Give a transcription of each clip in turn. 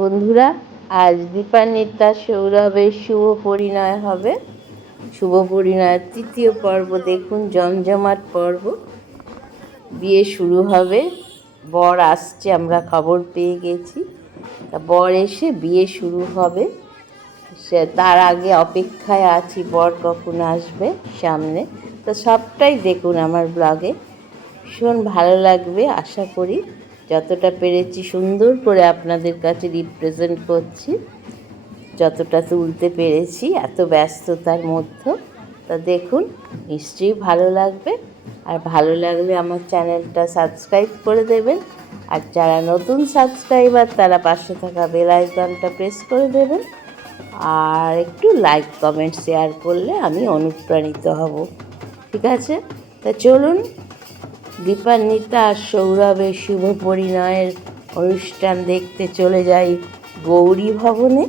বন্ধুরা, আজ দীপান্বিতা সৌরভের শুভ পরিণয় হবে। শুভ পরিণয়ের তৃতীয় পর্ব দেখুন, জমজমাট পর্ব। বিয়ে শুরু হবে, বর আসছে, আমরা খবর পেয়ে গেছি। তা বর এসে বিয়ে শুরু হবে, তার আগে অপেক্ষায় আছি বর কখন আসবে সামনে। তো সবটাই দেখুন আমার ব্লগে, ভীষণ ভালো লাগবে আশা করি। যতটা পেরেছি সুন্দর করে আপনাদের কাছে রিপ্রেজেন্ট করছি, যতটা তুলতে পেরেছি এত ব্যস্ততার মধ্যে। তা দেখুন, নিশ্চয়ই ভালো লাগবে। আর ভালো লাগলে আমার চ্যানেলটা সাবস্ক্রাইব করে দেবেন। আর যারা নতুন সাবস্ক্রাইবার তারা পাশে থাকা বেল আইকনটা প্রেস করে দেবেন। আর একটু লাইক কমেন্ট শেয়ার করলে আমি অনুপ্রাণিত হব। ঠিক আছে, তা চলুন দীপান্বিতা আর সৌরভের শুভ পরিণয়ের অনুষ্ঠান দেখতে চলে যাই গৌরী ভবনে।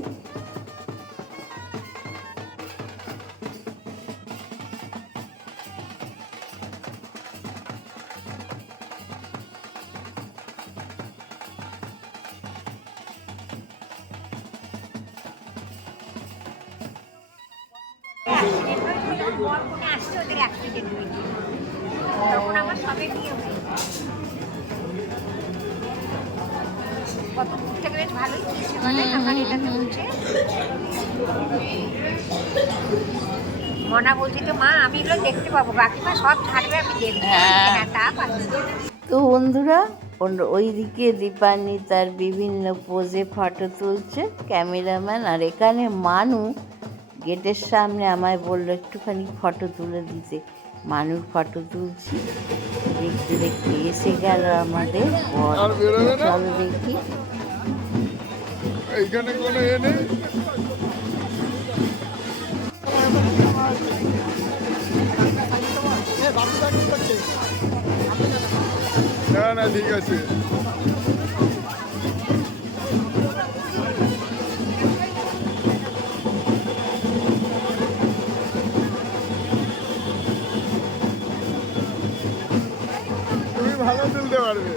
তখন আমার সবে বিয়ে হয়ে কত দূর থেকে বেশ ভালোই কিসে বলে আমার এটাকে বলছে মনা বলছে তো মা আমি এগুলো দেখতে পাবো, বাকি মা সব ছাড়বে আমি দেখবো। হ্যাঁ তা পাচ্ছি। তো বন্ধুরা, ওইদিকে দীপান্বিতার বিভিন্ন পোজে ফটো তুলছে ক্যামেরাম্যান, আর এখানে মানু গেটের সামনে আমায় বললো একটুখানি ফটো তুলে দিতে। মানুর ফটো তুলছি, দেখতে দেখতে এসে গেল আমাদের বর। চলো দেখি। এইখানে কোনো এ নেই। না না ঠিক আছে। তুমি ভালো তুলতে পারবে।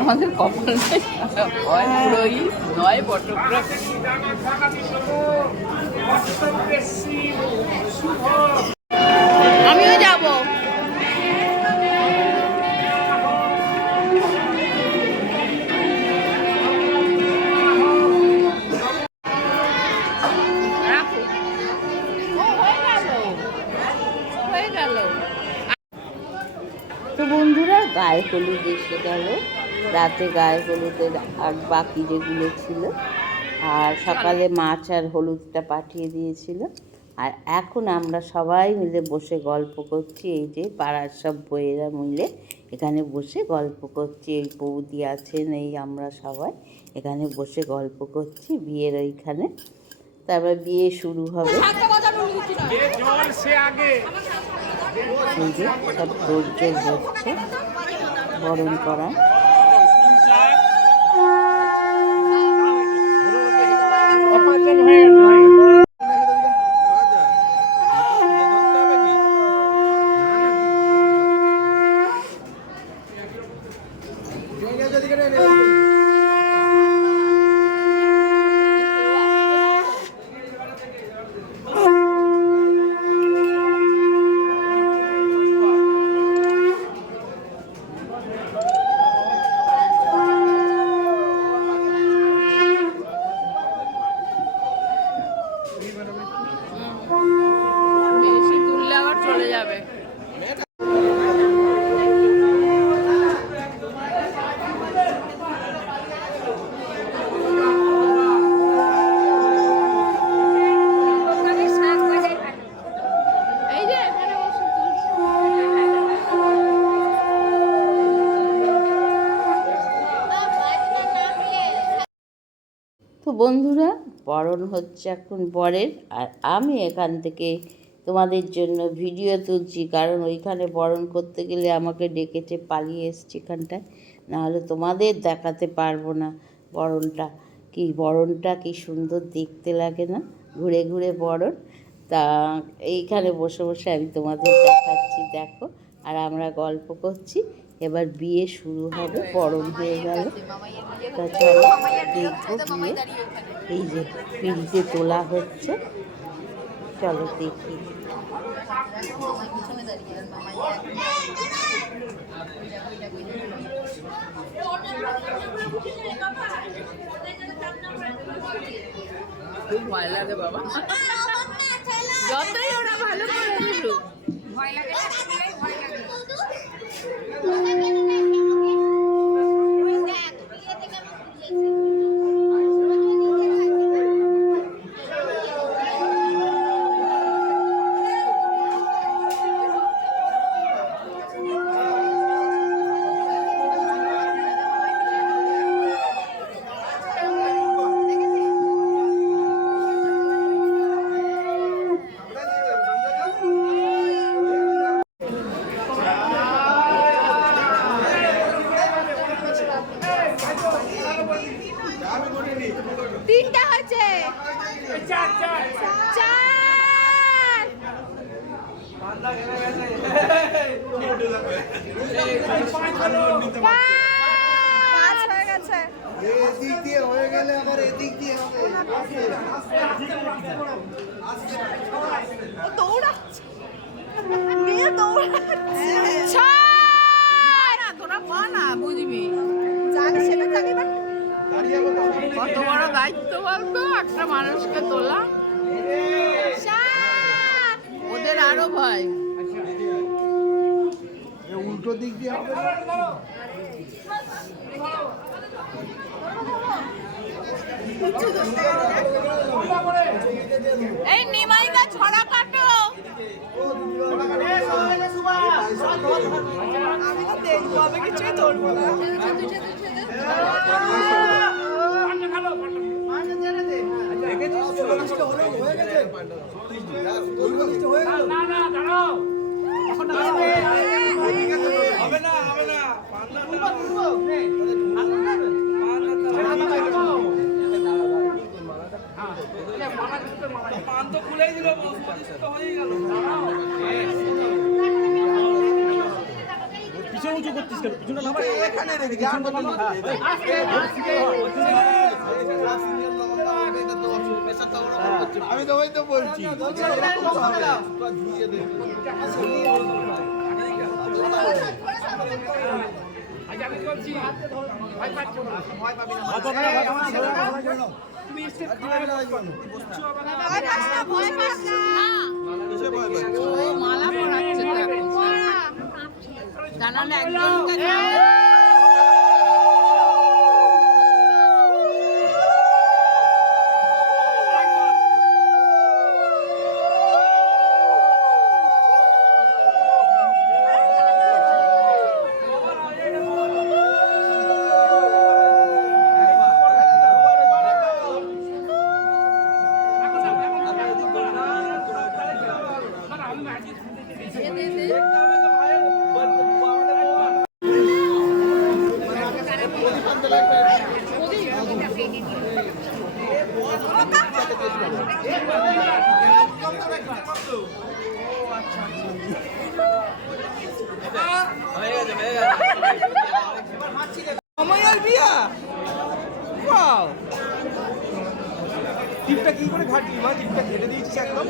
আমাদের কপাল হয় পুরোহিত নয় ফটোগ্রাফি। আমিও যাব। তো বন্ধুরা, গায়ে হলুদ এসে গেল। রাতে গায়ে হলুদের আর বাকি যেগুলো ছিল, আর সকালে মাছ আর হলুদটা পাঠিয়ে দিয়েছিল। আর এখন আমরা সবাই মিলে বসে গল্প করছি। এই যে পাড়ার সব বইয়েরা মিলে এখানে বসে গল্প করছি। এই বৌদি আছেন, এই আমরা সবাই এখানে বসে গল্প করছি বিয়ের ওইখানে। তারপর বিয়ে শুরু হবে। এই যে সব তোড়জোড় হচ্ছে বরণ করা। তো বন্ধুরা, বরণ হচ্ছে এখন বরের। আর আমি এখান থেকে তোমাদের জন্য ভিডিও তুলছি, কারণ ওইখানে বরণ করতে গেলে আমাকে ডেকেছে, পালিয়ে এসছি এখানটায়, নাহলে তোমাদের দেখাতে পারবো না বরণটা কি সুন্দর দেখতে লাগে না, ঘুরে ঘুরে বরণ। তা এইখানে বসে বসে আমি তোমাদের দেখাচ্ছি, দেখো। আর আমরা গল্প করছি। এবার বিয়ে শুরু হবে, বরণ হয়ে গেল। তা চলো দেখবো বিয়ে। এই যে পিঁড়িতে তোলা হচ্ছে, চলো দেখি। খুব ভয় লাগে বাবা, যতই ওরা ভালো করে দিলুক ভয় লাগে, ভয় লাগে। তিনটা হয়েছে, চার। পাঁচ হয়ে গেছে। এদিক দিয়ে হয়ে গেলে আবার এদিক দিয়ে হবে। দৌড়াচ্ছে, মেয়ে দৌড়াচ্ছে। তোরা না বুঝবি, জানি সেটা জানি, বাট কত বড় দায়িত্ব বলতো একটা মানুষকে তোলা। ওদের আরো ভয়। উল্টো দিক দিয়ে হবে। এই নিমাইদা ছড়া কাটো। আমি তো দেখবো, আমি কিছুই ধরবো না। এখানে রেখে দিই, আমি তো ওই তো বলছি মালা পরাচ্ছে জানালে একজন আমাদের বিয়া ওয়াও টিপটা কি করে ঘাটলি মা টিপটা ঘেটে দিয়েছিস একদম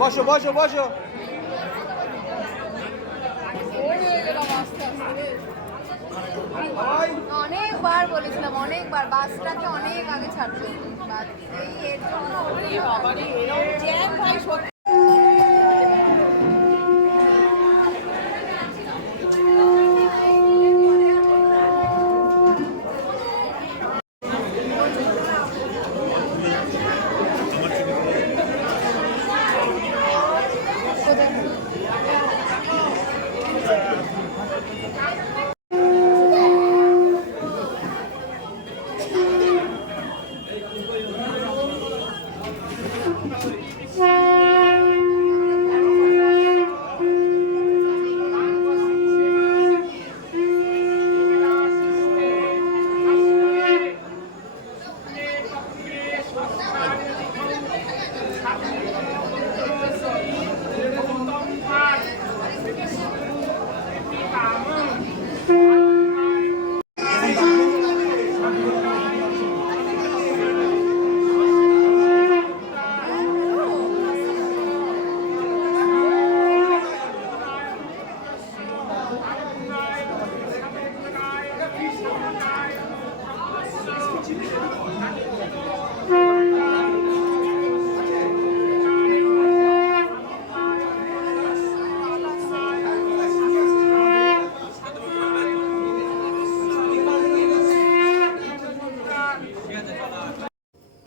বসো বসো বসো অনেকবার বলেছিলাম অনেকবার বাসটাকে অনেক আগে ছাড়তে এই এর জন্য জ্যাম ভাই সত্যি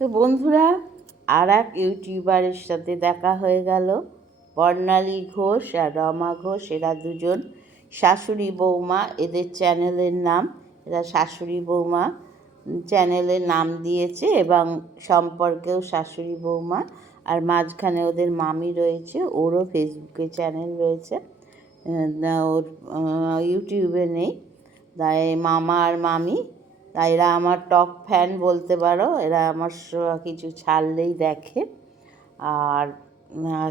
তো বন্ধুরা আর এক ইউটিউবারের সাথে দেখা হয়ে গেল। বর্ণালী ঘোষ আর রমা ঘোষ, এরা দুজন শাশুড়ি বৌমা। এদের চ্যানেলের নাম, এরা শাশুড়ি বৌমা চ্যানেলের নাম দিয়েছে এবং সম্পর্কেও শাশুড়ি বৌমা। আর মাঝখানে ওদের মামি রয়েছে, ওরও ফেসবুকে চ্যানেল রয়েছে, ওর ইউটিউবে নেই। তাই মামা আর মামি, তাই এরা আমার টপ ফ্যান বলতে পারো। এরা আমার কিছু ছাড়লেই দেখে। আর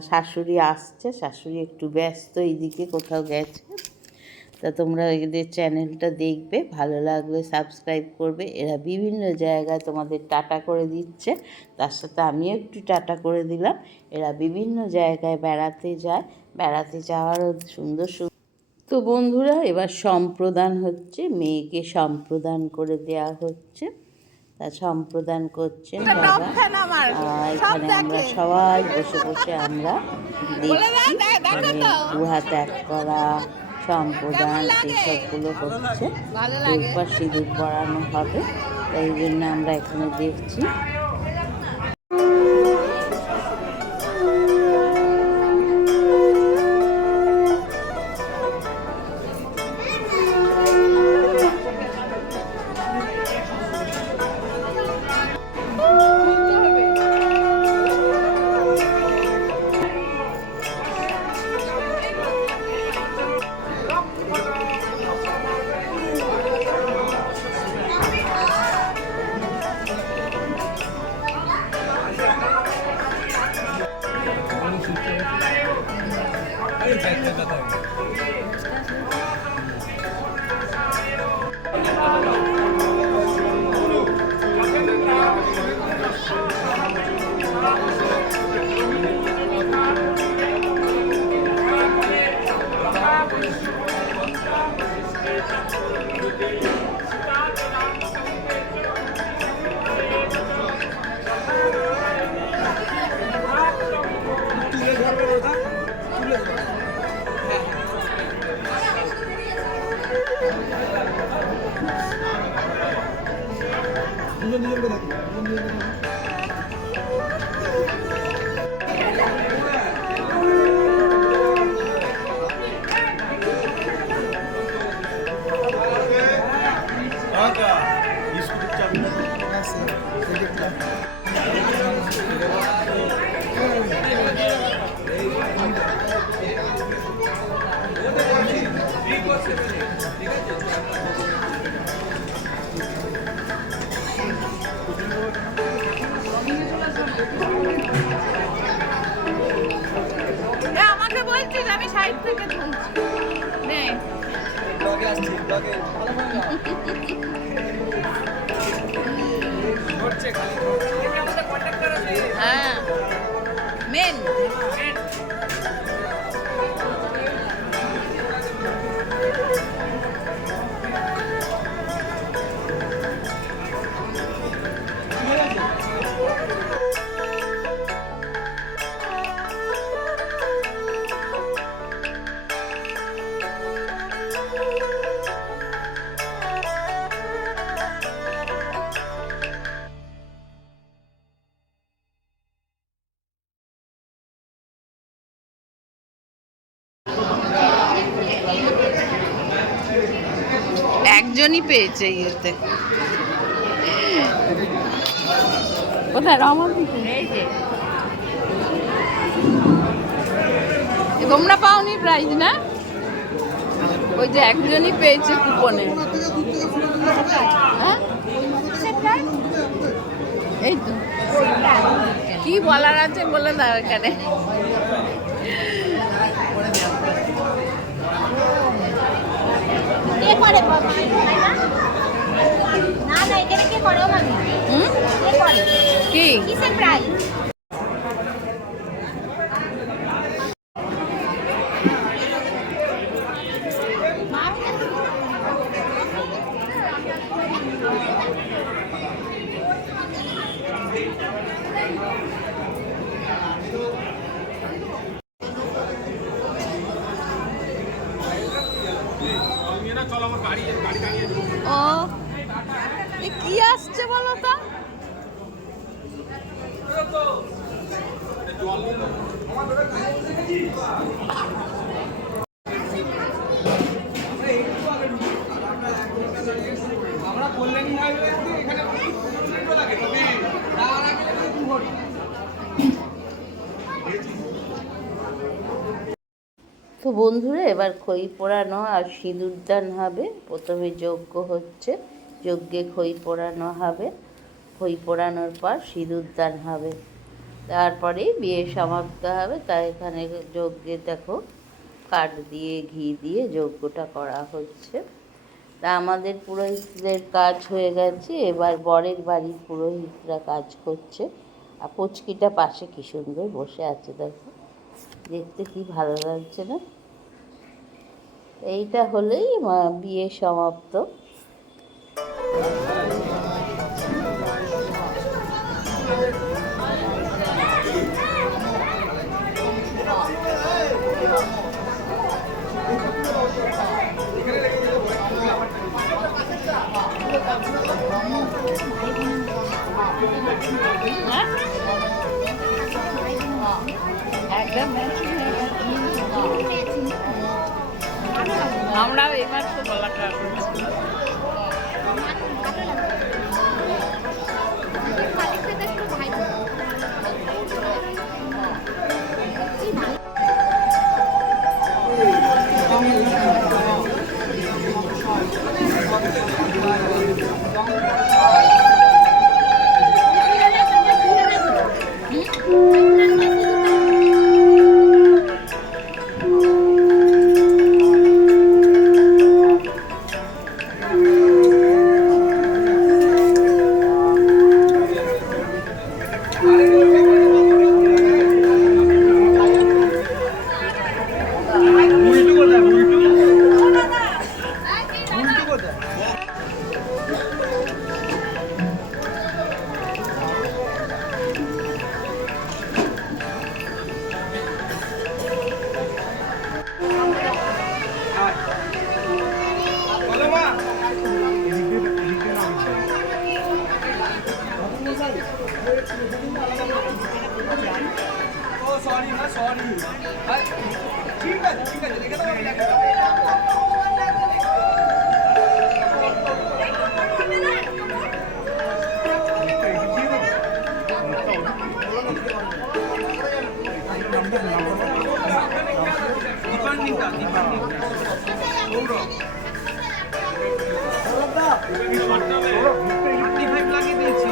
শাশুড়ি আসছে, শাশুড়ি একটু ব্যস্ত, এইদিকে কোথাও গেছে। তা তোমরা এদের চ্যানেলটা দেখবে, ভালো লাগলে সাবস্ক্রাইব করবে। এরা বিভিন্ন জায়গায় তোমাদের টাটা করে দিচ্ছে, তার সাথে আমিও একটু টাটা করে দিলাম। এরা বিভিন্ন জায়গায় বেড়াতে যায়, বেড়াতে যাওয়ারও সুন্দর সুন্দর। তো বন্ধুরা এবার সম্প্রদান হচ্ছে, মেয়েকে সম্প্রদান করে দেওয়া হচ্ছে। তা সম্প্রদান করছেন বাবা। এখানে আমরা সবাই বসে বসে আমরা দেখছি, গুহা ত্যাগ করা, সম্প্রদান সেসবগুলো হচ্ছে। এরপর সিঁদুর পরানো হবে, তাই জন্য আমরা এখানে দেখছি। দুজন দুজনকে দেখো, দুজন দুজনকে দেখো। আমাকে বলছিস আমি সাইড থেকে তুলছি নে ব্লগে আসছি, ব্লগে। ঘটছে খালি ঘটছে। এটা আমাদের কন্ট্রাক্টর আছে। হ্যাঁ মেন একজনই পেয়েছে ইয়েতে কোথায় রমাদিকে এই যে তোমরা পাওনি প্রাইজ না ওই যে একজনই পেয়েছে কুপনে হ্যাঁ এই তো কি বলার আছে বলে দাও এখানে কে করে বাবা না না এখানে কে করে মামি কে করে কি কিসের প্রাইস ও এ কি আসছে বলো তো আমরা কল্যাণী হাইওয়ে এখানে লাগে তবে তার আগে একটু ঘটি। তো বন্ধুরা এবার খই পোড়ানো আর সিঁদুরদান হবে। প্রথমে যজ্ঞ হচ্ছে, যজ্ঞে খই পোড়ানো হবে, খই পোড়ানোর পর সিঁদুরদান হবে, তারপরে বিয়ে সমাপ্ত হবে। তাই এখানে যজ্ঞে দেখো কাঠ দিয়ে ঘি দিয়ে যজ্ঞটা করা হচ্ছে। তা আমাদের পুরোহিতদের কাজ হয়ে গেছে, এবার বরের বাড়ির পুরোহিতরা কাজ করছে। আর পুচকিটা পাশে কী সুন্দর বসে আছে দেখো, দেখতে কি ভালো লাগছে না? এইটা হলেই বিয়ে সমাপ্ত। একদম আমরাও এবার তো বলাটা ঠিক আছে ঠিক আছে দেখে দাও লাগিয়ে দিয়েছি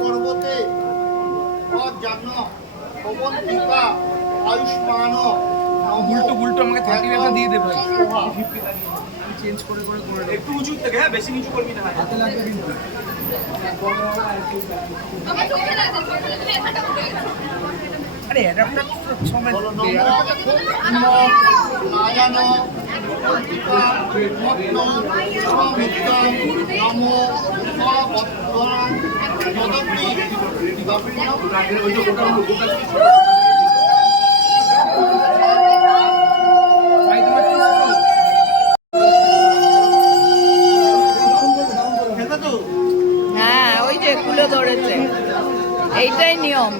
পর্বতে আয়ুষ্মান উল্টো উল্টো আমাকে 30 দিয়ে দে ভাই চেঞ্জ করে করে করে একটু উঁচু থেকে হ্যাঁ বেশি নিচু করবি না হাতে লাগবে কিন্তু আমার চোখে লাগছে তুমি এখানটা ঘুরে গেছো আরে এটা সময় নায়ানো নমো হ্যাঁ ওই যে খুলে ধরেছে এইটাই নিয়ম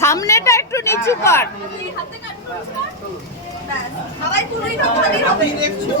সামনেটা একটু নিচু কর সবাই তুলেই দেখছো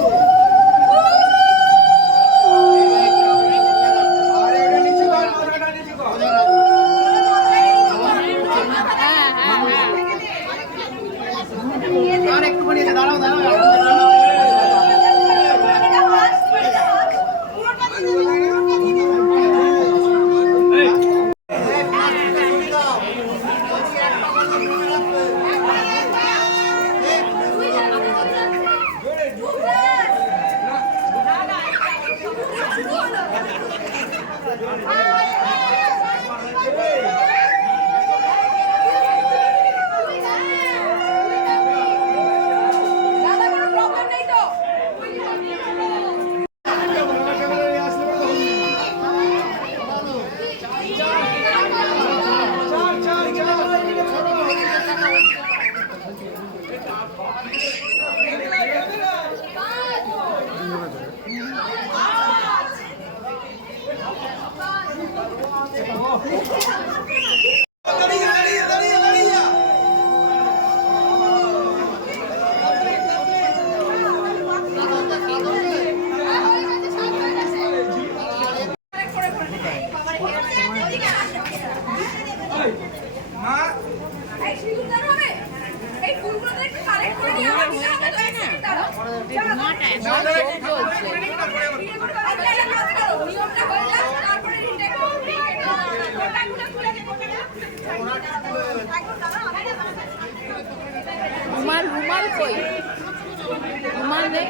রুমাল রুমাল কই রুমাল নেই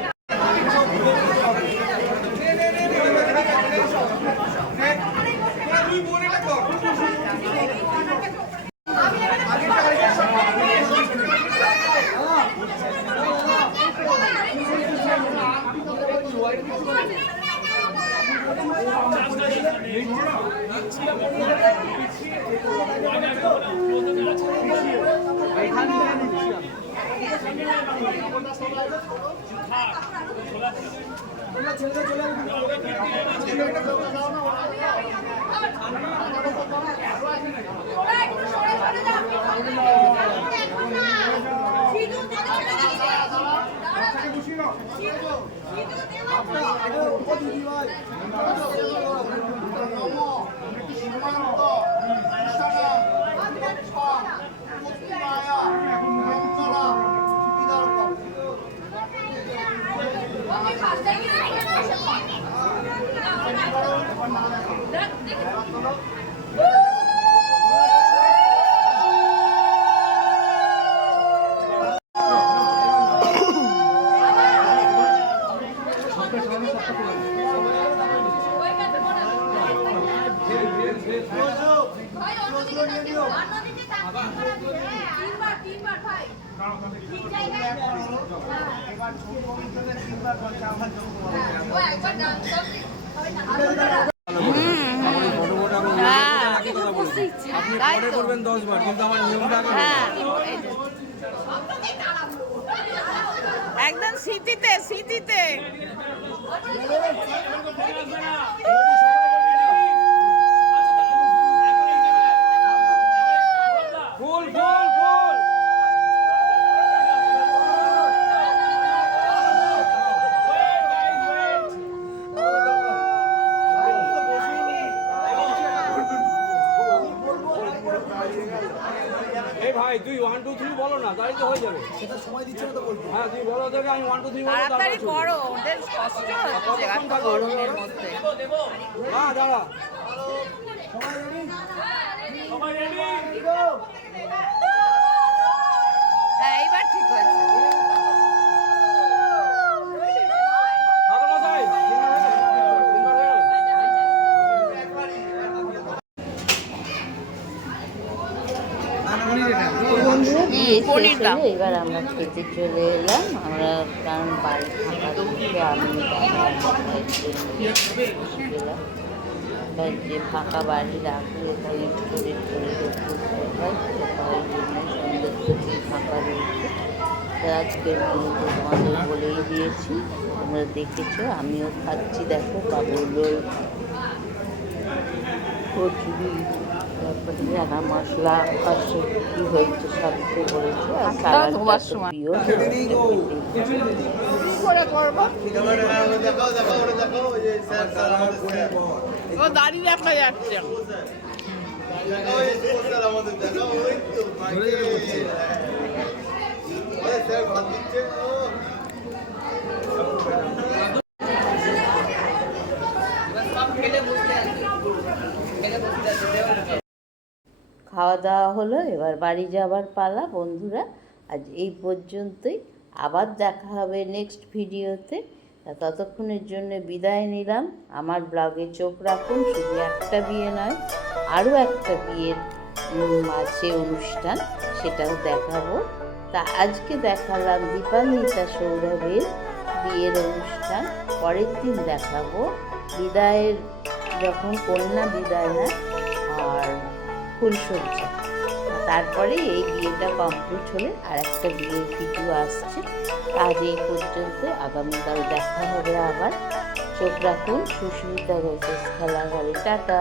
তিনবার ভাই ও একবার ডান্স করতে আপনি পরে করবেন 10 বার, কিন্তু আমার নিয়মটা আগে একদম স্মৃতিতে স্মৃতিতে ফুল ফুল ফুল। এই ভাই তুই 1 2 3 বলো না, তাই তো হয়ে যাবে। সেটা সময় দিচ্ছে না তো বলবো। হ্যাঁ তুই বলো ওদেরকে, আমি 1 2 3 বলবো, তাড়াতাড়ি করো ওদের কষ্ট হচ্ছে এত গরমের মধ্যে না দাঁড়া। হ্যাঁ এইবার ঠিক হয়েছে ঠাকুর মশাই, তিনবার হয়ে দিয়ে শেষ হলো, এবার আমরা খেতে চলে এলাম। আমরা কারণ বাড়ি ফাঁকা দিচ্ছে, আমি গেলাম এবার যে ফাঁকা বাড়ি রাখলে এখানে চলে চলে হয়, সবাই জন্য সুন্দর থেকে ফাঁকা রয়েছে। তা আজকের মেনু তো তোমাদের বলেই দিয়েছি, তোমরা দেখেছো। আমিও খাচ্ছি, দেখো কাবুলোর কচুরি, তারপরে রান্না মশলা পাশে কী হয়েছে সব তো বলেছে। আর সালাডটা তো প্রিয়, কি করে করবো দেখাও দেখাও ওটা দেখাও, ওই যে স্যার স্যার আমাদের স্যার ও দাঁড়িয়ে দেখা যাচ্ছে দেখাও, এই স্যার আমাদের দেখাও, ওই তো বাইকে ওই স্যার ভাত দিচ্ছে। ও খাওয়া দাওয়া হলো, এবার বাড়ি যাবার পালা বন্ধুরা। আজ এই পর্যন্তই, আবার দেখা হবে নেক্সট ভিডিওতে। ততক্ষণের জন্য বিদায় নিলাম। আমার ব্লগে চোখ রাখুন, শুধু একটা বিয়ে নয়, আরও একটা বিয়ের আছে অনুষ্ঠান, সেটাও দেখাবো। তা আজকে দেখালাম দীপান্বিতা সৌরভের বিয়ের অনুষ্ঠান, পরের দিন দেখাবো বিদায়ের, যখন কন্যা বিদায় নেয় আর ফুলসজ্জা। তারপরে এই বিয়েটা কমপ্লিট হলে আর একটা বিয়ের ভিডিও আসছে। আজ এই পর্যন্ত, আগামীকাল দেখা হবে আবার। চোখ রাখুন সুস্মিতা রয়েছে খেলাঘরে। টাটা।